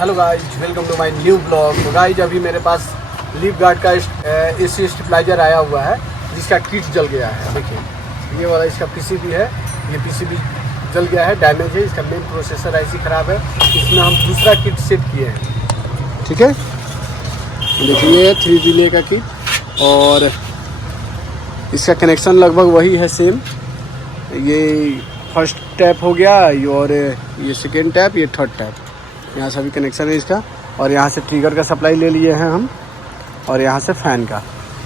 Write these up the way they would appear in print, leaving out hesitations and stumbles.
Hello guys, welcome to my new blog. तो guys अभी मेरे पास लीफ गार्ड का एसी स्टेबलाइजर आया हुआ है जिसका किट जल गया है। देखिए ये वाला इसका पीसीबी है, ये पीसीबी जल गया है, डैमेज है। इसका मेन प्रोसेसर ऐसी ख़राब है। इसमें हम दूसरा किट सेट किए हैं। ठीक है, देखिए 3 रिले का किट और इसका कनेक्शन लगभग वही है सेम। ये फर्स्ट टैप हो गया और ये सेकेंड टैप, ये थर्ड टैप। यहाँ से भी कनेक्शन है इसका और यहाँ से ट्रिगर का सप्लाई ले लिए हैं हम और यहाँ से फ़ैन का।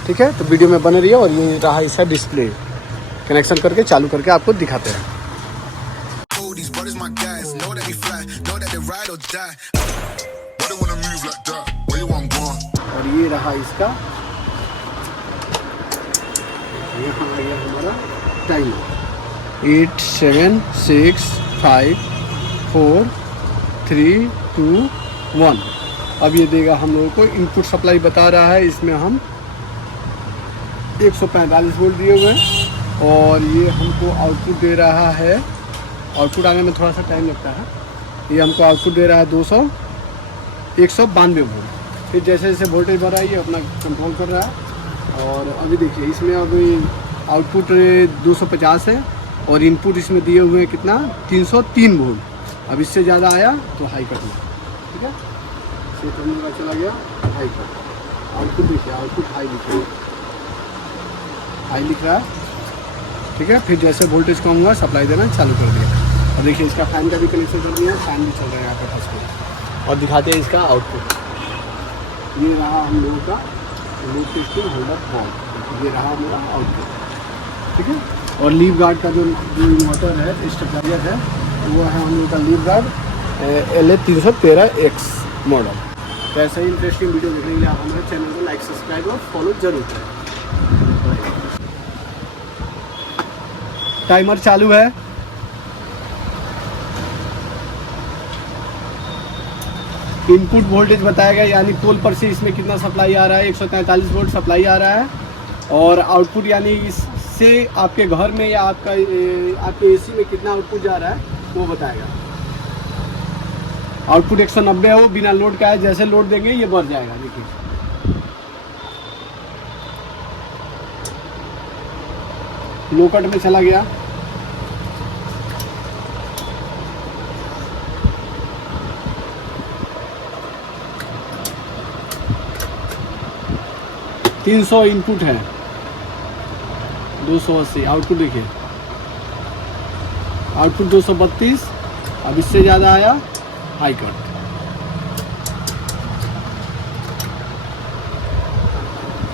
ठीक है, तो वीडियो में बने रहिए। और ये रहा इसका डिस्प्ले, कनेक्शन करके चालू करके आपको दिखाते हैं। और ये रहा इसका, यहाँ आ गया हमारा टाइमर 8 7 6 5 4 3 2 1। अब ये देगा हम लोगों को इनपुट सप्लाई बता रहा है। इसमें हम 145 वोल्ट दिए हुए हैं और ये हमको आउटपुट दे रहा है। आउटपुट आने में थोड़ा सा टाइम लगता है। ये हमको आउटपुट दे रहा है 192 वोल्ट। फिर जैसे जैसे वोल्टेज बढ़ रहा है ये अपना कंट्रोल कर रहा है। और अभी देखिए इसमें अभी आउटपुट 250 है और इनपुट इसमें दिए हुए हैं कितना, 303 वोल्ट। अब इससे ज़्यादा आया तो हाई कट में। ठीक है, सेट करने का चला गया हाई कट। आउटपुट देखिए, आउटपुट हाई लिख रहा है, हाई लिख रहा है। ठीक है, फिर जैसे वोल्टेज कम हुआ सप्लाई देना चालू कर दिया। और देखिए इसका फ़ैन का भी कनेक्शन कर दिया, फ़ैन भी चल रहा है यहाँ पर फर्स्ट में। और दिखाते हैं इसका आउटपुट। ये रहा हम लोगों का रिमोट टेस्टिंग होल्डर बॉल, ये रहा मेरा आउटपुट। ठीक है, और लीफ गार्ड का जो इन्वर्टर है, स्टेबलाइजर है, वो है हम लोग का लीफ गार्ड LA313X मॉडल। तो ऐसा ही इंटरेस्टिंग वीडियो देखने के लिए आप हमारे चैनल को लाइक, सब्सक्राइब और फॉलो जरूर करें। टाइमर चालू है। इनपुट वोल्टेज बताएगा, यानी पोल पर से इसमें कितना सप्लाई आ रहा है। 143 वोल्ट सप्लाई आ रहा है। और आउटपुट यानी इससे आपके घर में या आपके एसी में कितना आउटपुट जा रहा है वो बताएगा। आउटपुट 190 है, वो बिना लोड का है। जैसे लोड देंगे ये बढ़ जाएगा। देखिए लो कट में चला गया। $300 इनपुट है, 280 आउटपुट। देखिए आउटपुट 232। अब इससे ज़्यादा आया हाई कट।